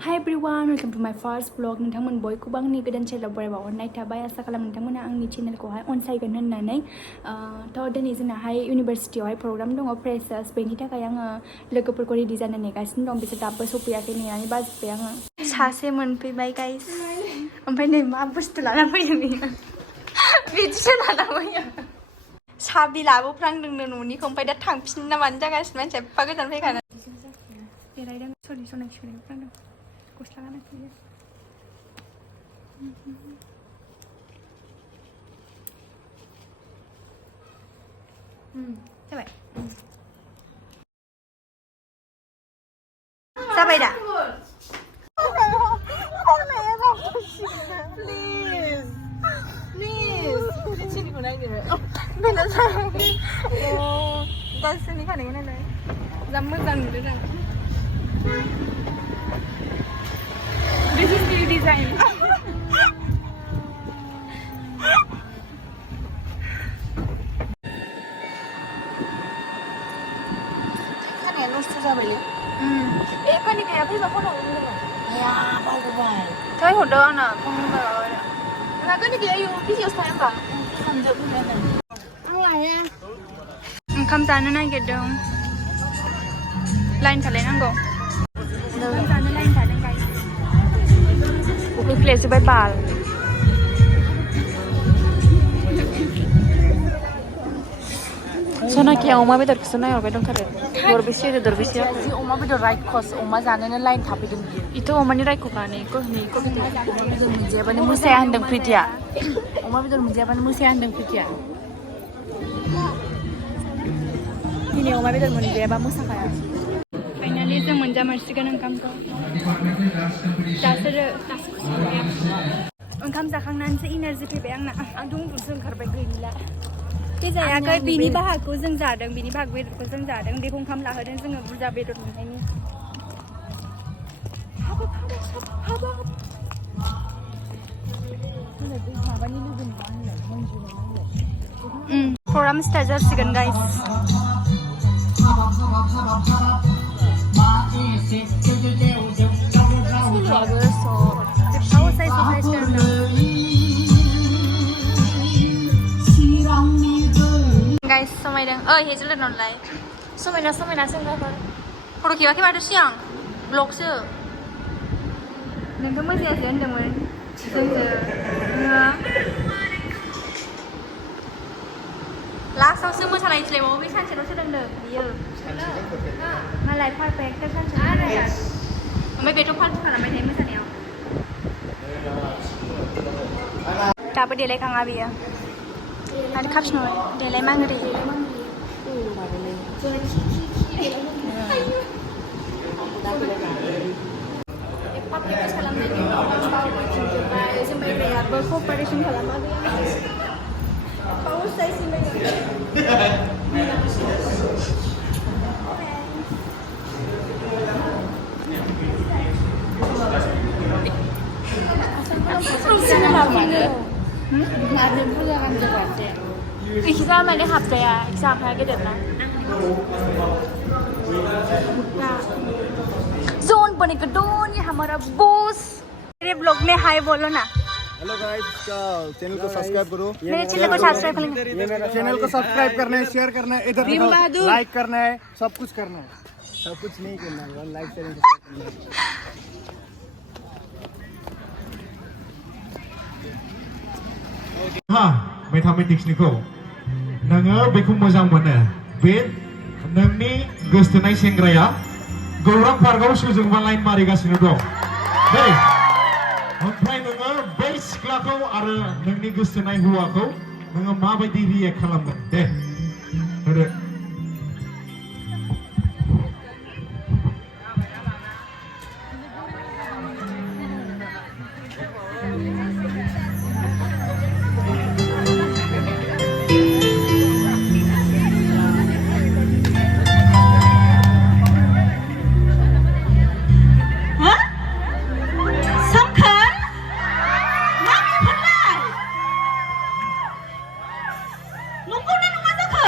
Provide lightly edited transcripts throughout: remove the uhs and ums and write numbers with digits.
Hi everyone, welcome to my first vlog. नोंथांमोन बयखौबो आंनि गोदान चेनेलाव बरायबाव हरनाय थाबाय आसा खालाम नोंथांमोना आंनि चेनेलखौहाय अनसायगोन होननानै दिनै जोंनाहाय इउनिभारसिटियावहाय प्रग्राम दङ फ्रेशार्स बेनि थाखाय आङो लोगोफोरखौ रेडि जानो नेगासिनो दं बिसोर दाबो सफैयाखै नेनानै बाजोब्बाय आङो सासे मोनफैबाय गाइस ओमफ्राय नै मा बुस्थु लाना फैयो बियो बिदिसो लाना फैयो साबि लाबोफ्रांदोंनो न'निखौ ओमफ्राय दा थांफिन ना मानो जागासिनो मानसिया एफा गोजान फैखानो बेरायदों सरि सनाय फ्रांदों गस्ला गाना फैयो जाबाय जाबाय दा गावसोरनि खानायखौ नायलाय जा मोजां नुदों आं This is new design. खानाया नस्थ' जाबायलै खानाया फैबा फन हरगोन आया बावबाय थै हरदो आंना फन होबाय माबायदा ना खानाया आयौ भिडिअ'सो थाया होमबा आं लाया ओंखाम जानो नागिरदों लाइन थालायनांगौ ओंखाम जानो लाइन थादों गाइस होख्लेजोब्बाय बाल सनाखिया अमा बेदरखौसो नायहरबाय दंथारो दरबेसे होदो दरबेसे जि अमा बेदर रायखस अमा जानोनो लाइन थाफैदों बियो इथ' अमानि रायख'खा नैखौ अमा बेदर मोनजायाबानो मोसाया होनदों प्रितिया अमा बेदर मोनजायाबानो मोसाया होनदों प्रितिया दिनै अमा बेदर मोनजायाबा मोसाखाया फाइनालि जों मोनजामारसिगोन ओंखामखौ ओंखाम जाखांनानैसो इनारजि फैबाय आंना आंथ' उन्दुनोसो ओंखारबाय गैला फैजायाखै बिनि बाहागखौ जों जादों बिनि बाहाग बेदरखौ जों जादों बेखौ ओंखाम लाहोदों जोङो बुरजा बेदर मोननायनि प्रग्राम स्टार्ट जासिगोन गाइस गाइस समायदों हेजेलनावलाय समायना सोंगाफोर फट' खेबाखै माथो सिगां ब्लगसो नोंथ' मोजायासो होनदोंमोन जोंसो लास्टावसो मोसानाय सोलायबावो बे सानसेल' सोलोंदों बियो मालाय पारफेक्ट सानसे ओमफ्राय बेथ' फाल्थु खालामबाय थायो मोसानायाव दाबो देलायखाङा बियो आरो खाफिनबाय देलाय मांग्रि एफा प्रेक्टिस खालामनायनि उनाव बावफिनजोब्बाय जोमबायग्रायाबो कपारेसन खालामाखै बावसो जायसिनबाय इखिजा माने हाबजाया इखिजा आखाया गेदेरना जोन बनेगा दोनी हमारा बॉस मेरे ब्लॉग में हाय बोलो ना हेलो गाइस चैनल को सब्सक्राइब करो मेरे चैनल को सब्सक्राइब करेंगे ये मेरा चैनल को सब्सक्राइब करना है शेयर करना है इधर लाइक करना है सब कुछ करना है सब कुछ नहीं करना है लाइक शेयर करना है हाँ मैथमेटिक्स निको नोङो बेखौ मोजां मोनो बे नोंनि गोसोथोनाय सेंग्राया गौरां पार्कआव सोरजोंबा लाइन मारिगासिनो दं दै ओमफ्राय नोङो बै सिख्लाखौ आरो नोंनि गोसोथोनाय हौवाखौ नोङो माबायदि रिएक्ट खालामगोन दे होदो Nunggu na naman ako!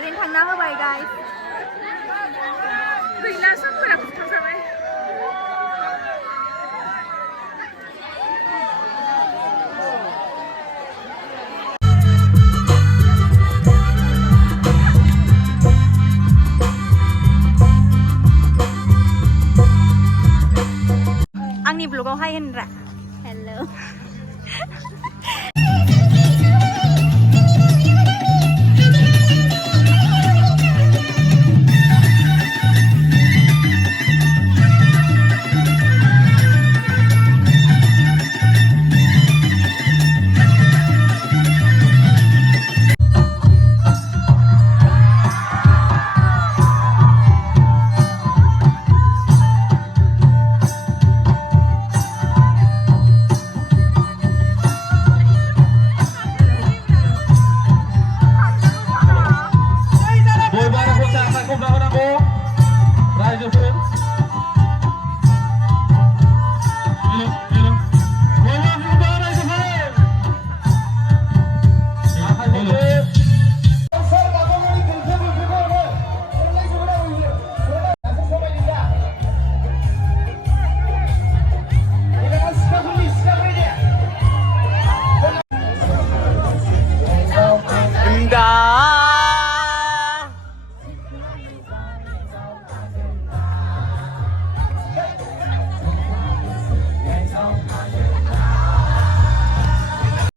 Current थांना होबाय गाइस गैला समफोराबो थांजाबाय आंनि ब्लगाव हाय होनरा हेलौ